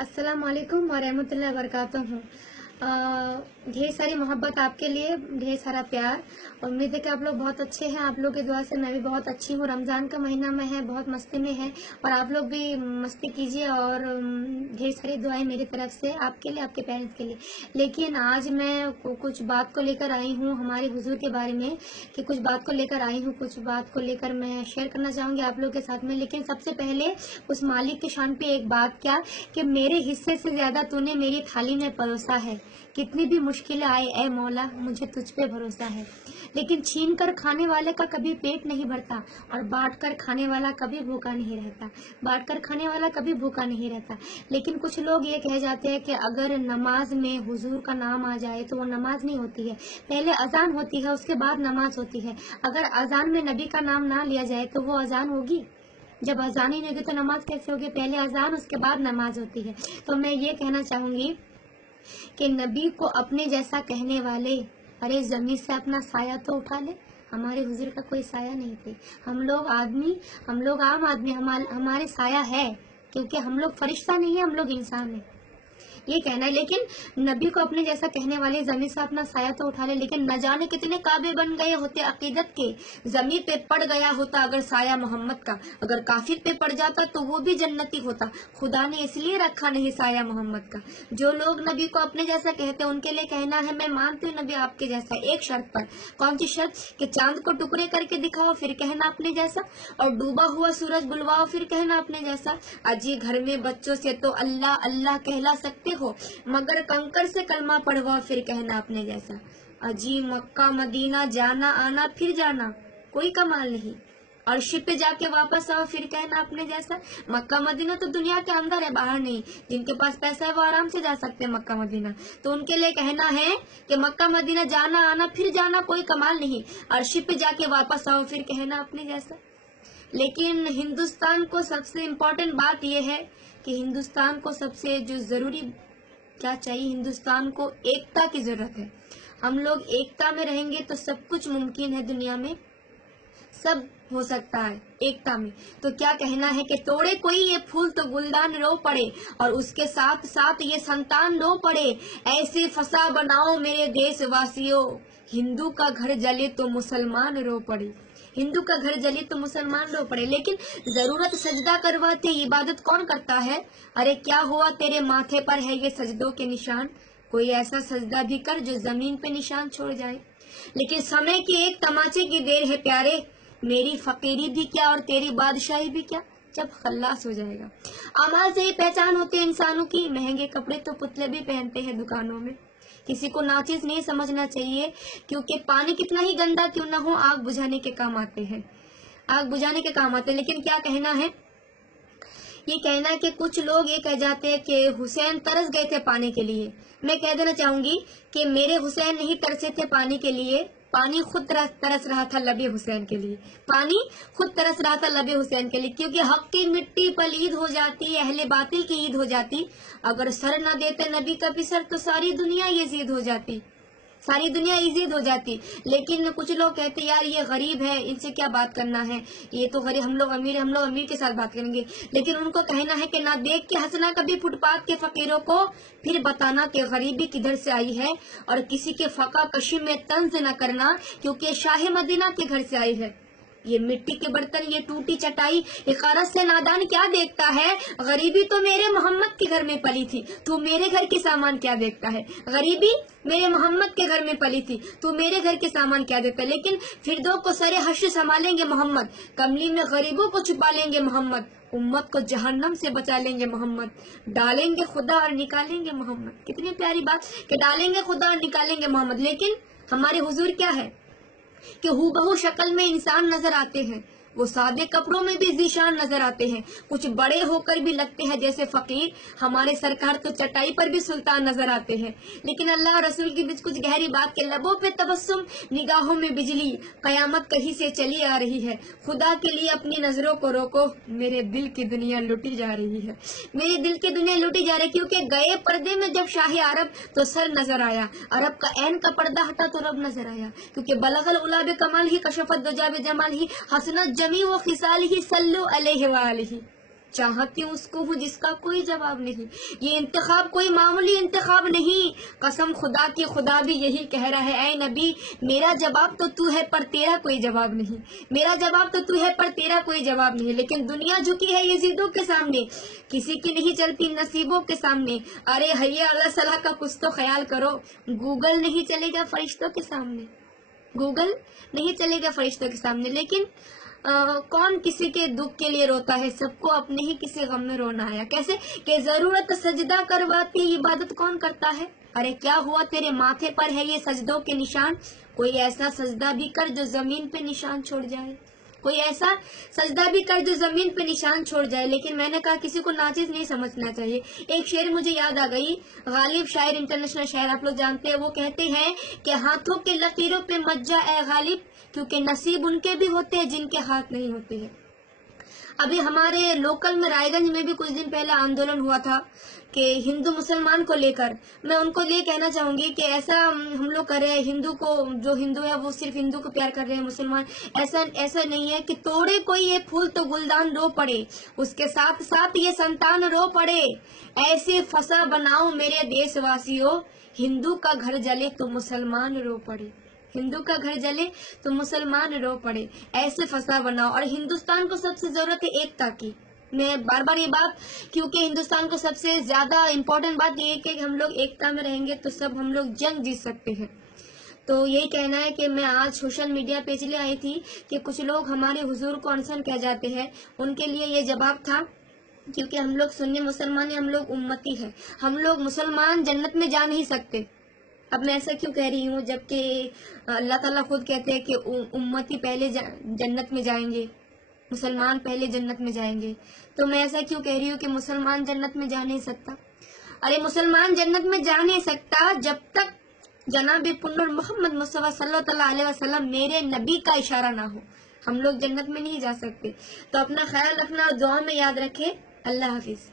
अस्सलाम वालेकुम वरहमतुल्लाहि वबरकातुहू। ढेर सारी मोहब्बत आपके लिए, ढेर सारा प्यार। उम्मीद है कि आप लोग बहुत अच्छे हैं। आप लोग की दुआ से मैं भी बहुत अच्छी हूँ। रमज़ान का महीना में है, बहुत मस्ती में है और आप लोग भी मस्ती कीजिए और ढेर सारी दुआएं मेरी तरफ से आपके लिए, आपके पेरेंट्स के लिए। लेकिन आज मैं कुछ बात को लेकर आई हूँ हमारे हुजूर के बारे में, कि कुछ बात को लेकर आई हूँ, कुछ बात को लेकर मैं शेयर करना चाहूँगी आप लोग के साथ में। लेकिन सबसे पहले उस मालिक की शान पे एक बात, क्या कि मेरे हिस्से से ज्यादा तूने मेरी थाली में परोसा है। कितनी भी मुश्किलें आए ऐ मौला, मुझे तुझ पे भरोसा है। लेकिन छीन कर खाने वाले का कभी पेट नहीं भरता और बांट कर खाने वाला कभी भूखा नहीं रहता। बांट कर खाने वाला कभी भूखा नहीं रहता। लेकिन कुछ लोग ये कह जाते हैं कि अगर नमाज में हुजूर का नाम आ जाए तो वो नमाज नहीं होती है। पहले अजान होती है, उसके बाद नमाज होती है। अगर अजान में नबी का नाम ना लिया जाए तो वो अजान होगी? जब अजान ही नहीं होगी तो नमाज कैसे होगी? पहले अजान, उसके बाद नमाज होती है। तो मैं ये कहना चाहूंगी कि नबी को अपने जैसा कहने वाले, अरे जमीन से अपना साया तो उठा ले। हमारे हुजूर का कोई साया नहीं थे। हम लोग आम आदमी, हमारे साया है, क्योंकि हम लोग फरिश्ता नहीं है, हम लोग इंसान है, ये कहना है। लेकिन नबी को अपने जैसा कहने वाले जमीन से अपना साया तो उठा ले। लेकिन न जाने कितने काबे बन गए होते अकीदत के, जमीन पे पड़ गया होता अगर साया मोहम्मद का। अगर काफिर पे पड़ जाता तो वो भी जन्नती होता। खुदा ने इसलिए रखा नहीं साया मोहम्मद का। जो लोग नबी को अपने जैसा कहते हैं उनके लिए कहना है, मैं मानती हूँ नबी आपके जैसा, एक शर्त पर। कौन सी शर्त? कि चांद को टुकड़े करके दिखाओ फिर कहना अपने जैसा, और डूबा हुआ सूरज बुलवाओ फिर कहना अपने जैसा। अजी घर में बच्चों से तो अल्लाह अल्लाह कहला सकते हो, मगर कंकर से कलमा पढ़वाओ फिर कहना अपने जैसा। अजी मक्का मदीना जाना आना फिर जाना कोई कमाल नहीं, अर्श पे जाके वापस आओ फिर कहना अपने जैसा। मक्का मदीना तो दुनिया के अंदर है, बाहर नहीं। जिनके पास पैसा है वो आराम से जा सकते हैं मक्का मदीना। तो उनके लिए कहना है कि मक्का मदीना जाना आना फिर जाना कोई कमाल नहीं, अर्श पे जाके वापस आओ फिर कहना अपने जैसा। लेकिन हिंदुस्तान को सबसे इम्पोर्टेंट बात यह है कि हिंदुस्तान को सबसे जो जरूरी क्या चाहिए, हिंदुस्तान को एकता की जरूरत है। हम लोग एकता में रहेंगे तो सब कुछ मुमकिन है, दुनिया में सब हो सकता है एकता में। तो क्या कहना है कि तोड़े कोई ये फूल तो गुलदान रो पड़े, और उसके साथ साथ ये संतान रो पड़े। ऐसे फसा बनाओ मेरे देशवासियों, हिंदू का घर जले तो मुसलमान रो पड़े। हिंदू का घर जले तो मुसलमान रो पड़े। लेकिन जरूरत सजदा करवाते इबादत कौन करता है? अरे क्या हुआ तेरे माथे पर है ये सजदों के निशान, कोई ऐसा सजदा भी कर जो जमीन पे निशान छोड़ जाए। लेकिन समय की एक तमाचे की देर है प्यारे, मेरी फकीरी भी क्या और तेरी बादशाही भी क्या, जब खल्लास हो जाएगा। अमाल से ही पहचान होती है इंसानों की। महंगे कपड़े तो पुतले भी पहनते हैं दुकानों में। किसी को नाचिज नहीं समझना चाहिए, क्योंकि पानी कितना ही गंदा क्यों ना हो आग बुझाने के काम आते हैं, आग बुझाने के काम आते हैं। लेकिन क्या कहना है, ये कहना है कि कुछ लोग ये कह जाते हैं कि हुसैन तरस गए थे पानी के लिए। मैं कह देना चाहूंगी कि मेरे हुसैन नहीं तरसे थे पानी के लिए, पानी खुद तरस रहा था लबे हुसैन के लिए। पानी खुद तरस रहा था लबे हुसैन के लिए, क्योंकि हक की मिट्टी पर ईद हो जाती, अहले बातिल की ईद हो जाती। अगर सर न देते नबी का पिसर तो सारी दुनिया यजीद हो जाती, सारी दुनिया इजीद हो जाती। लेकिन कुछ लोग कहते यार ये गरीब है, इनसे क्या बात करना है, ये तो गरीब, हम लोग अमीर के साथ बात करेंगे। लेकिन उनको कहना है कि ना देख के हंसना कभी फुटपाथ के फकीरों को, फिर बताना कि गरीबी किधर से आई है, और किसी के फका कशी में तंज न करना, क्योंकि शाह मदीना के घर से आई है। ये मिट्टी के बर्तन, ये टूटी चटाई, इकारत से नादान क्या देखता है, गरीबी तो मेरे मोहम्मद के घर में पली थी, तू मेरे घर के सामान क्या देखता है। गरीबी मेरे मोहम्मद के घर में पली थी, तू मेरे घर के सामान क्या देखता है। लेकिन फिरदो को सरे हश्र संभालेंगे मोहम्मद, कमली में गरीबों को छुपा लेंगे मोहम्मद, उम्मत को जहन्नम से बचा लेंगे मोहम्मद, डालेंगे खुदा और निकालेंगे मोहम्मद। कितनी प्यारी बात कि डालेंगे खुदा और निकालेंगे मोहम्मद। लेकिन हमारे हुजूर क्या है कि हूबहू शक्ल में इंसान नजर आते हैं, वो सादे कपड़ों में भी जीशान नजर आते हैं, कुछ बड़े होकर भी लगते हैं जैसे फकीर। हमारे सरकार तो चटाई पर भी सुल्तान नजर आते हैं। लेकिन अल्लाह रसूल की बीच कुछ गहरी बात के लबों पे तबस्सुम, निगाहों में बिजली, कयामत कहीं से चली आ रही है। खुदा के लिए अपनी नजरों को रोको, मेरे दिल की दुनिया लुटी जा रही है, मेरे दिल की दुनिया लुटी जा रही है। क्योंकि गए पर्दे में जब शाही अरब तो सर नजर आया, अरब का ऐन का पर्दा हटा तो रब नजर आया। क्योंकि बलगल उलाब कमाल ही, कशफत दुजाब जमाल ही, हसनत जमी वो खिसाल ही, सल्लु अलैहि व आलिही। چاہتی ہوں اس کو ہوں جس کا کوئی جواب نہیں. یہ انتخاب کوئی معمولی انتخاب نہیں. قسم خدا کی خدا بھی یہی کہہ رہا ہے، اے نبی میرا جواب تو تو ہے پر تیرا کوئی جواب نہیں، میرا جواب تو تو ہے پر تیرا کوئی جواب نہیں. لیکن دنیا جھکی ہے یزیدوں کے سامنے، کسی کی نہیں چلتی نصیبوں کے سامنے. ارے حیا اللہ صلاح کا کچھ تو خیال کرو. گوگل نہیں چلے گا فرشتوں کے سامنے، گوگل نہیں چلے گا فرشتوں کے سامنے. لیکن کون کسی کے دکھ کے لیے روتا ہے؟ سب کو اپنے ہی کسی غم میں رونا آیا. کیسے کہ ضرورت سجدہ کرواتی عبادت کون کرتا ہے؟ ارے کیا ہوا تیرے ماتھے پر ہے یہ سجدوں کے نشان؟ کوئی ایسا سجدہ بھی کر جو زمین پہ نشان چھوڑ جائے، کوئی ایسا سجدہ بھی کر جو زمین پہ نشان چھوڑ جائے. لیکن میں نے کہا کسی کو ناچیز نہیں سمجھنا چاہیے. ایک شعر مجھے یاد آ گئی، غالب شاعر انٹرنیشنل شاعر آپ لوگ جانتے ہیں، وہ کہتے ہیں کہ ہاتھوں کے لکیروں پہ مت جا اے غالب، کیونکہ نصیب ان کے بھی ہوتے ہیں جن کے ہاتھ نہیں ہوتے ہیں. ابھی ہمارے لوکل میں رائے گنج میں بھی کچھ دن پہلے آندولن ہوا تھا کہ ہندو مسلمان کو لے کر. میں ان کو یہ کہنا چاہوں گی کہ ایسا ہم لوگ کر رہے ہیں، ہندو کو جو ہندو ہے وہ صرف ہندو کو پیار کر رہے ہیں، مسلمان ایسا نہیں ہے کہ توڑے کوئی یہ پھول تو گلدان رو پڑے، اس کے ساتھ ساتھ یہ سنتان رو پڑے. ایسے فسا بناؤ میرے دیش واسیوں، ہندو کا گھر جلے تو مسلمان رو پڑے، ہندو کا گھر جلے تو مسلمان رو پڑے. ایسے فسا بناؤ. اور ہندوستان کو سب سے ضرورت ہے ایکتا کی. میں بار بار یہ بات، کیونکہ ہندوستان کو سب سے زیادہ امپورٹنٹ بات یہ ہے کہ ہم لوگ ایکتا میں رہیں گے تو سب ہم لوگ جنگ جیت سکتے ہیں. تو یہی کہنا ہے کہ میں آج سوشل میڈیا پہ اس لیے آئی تھی کہ کچھ لوگ ہمارے حضور کو انسن کہہ جاتے ہیں، ان کے لیے یہ جواب تھا کیونکہ ہم لوگ سنی مسلمان ہیں، ہم لوگ امتی ہیں، ہم لوگ مسلمان جنت میں جا نہیں سکتے. اب میں ایسا کیوں کہہ رہی ہوں جبکہ اللہ تعالیٰ خود کہتے ہیں کہ امتی پہلے جنت میں جائیں گے، مسلمان پہلے جنت میں جائیں گے. تو میں ایسا کیوں کہہ رہی ہوں کہ مسلمان جنت میں جا نہیں سکتا؟ ارے مسلمان جنت میں جا نہیں سکتا جب تک جناب پنر محمد مصطفیٰ صلی اللہ علیہ وسلم میرے نبی کا اشارہ نہ ہو. ہم لوگ جنت میں نہیں جا سکتے. تو اپنا خیال رکھنا اور دعا میں یاد رکھے. اللہ حافظ.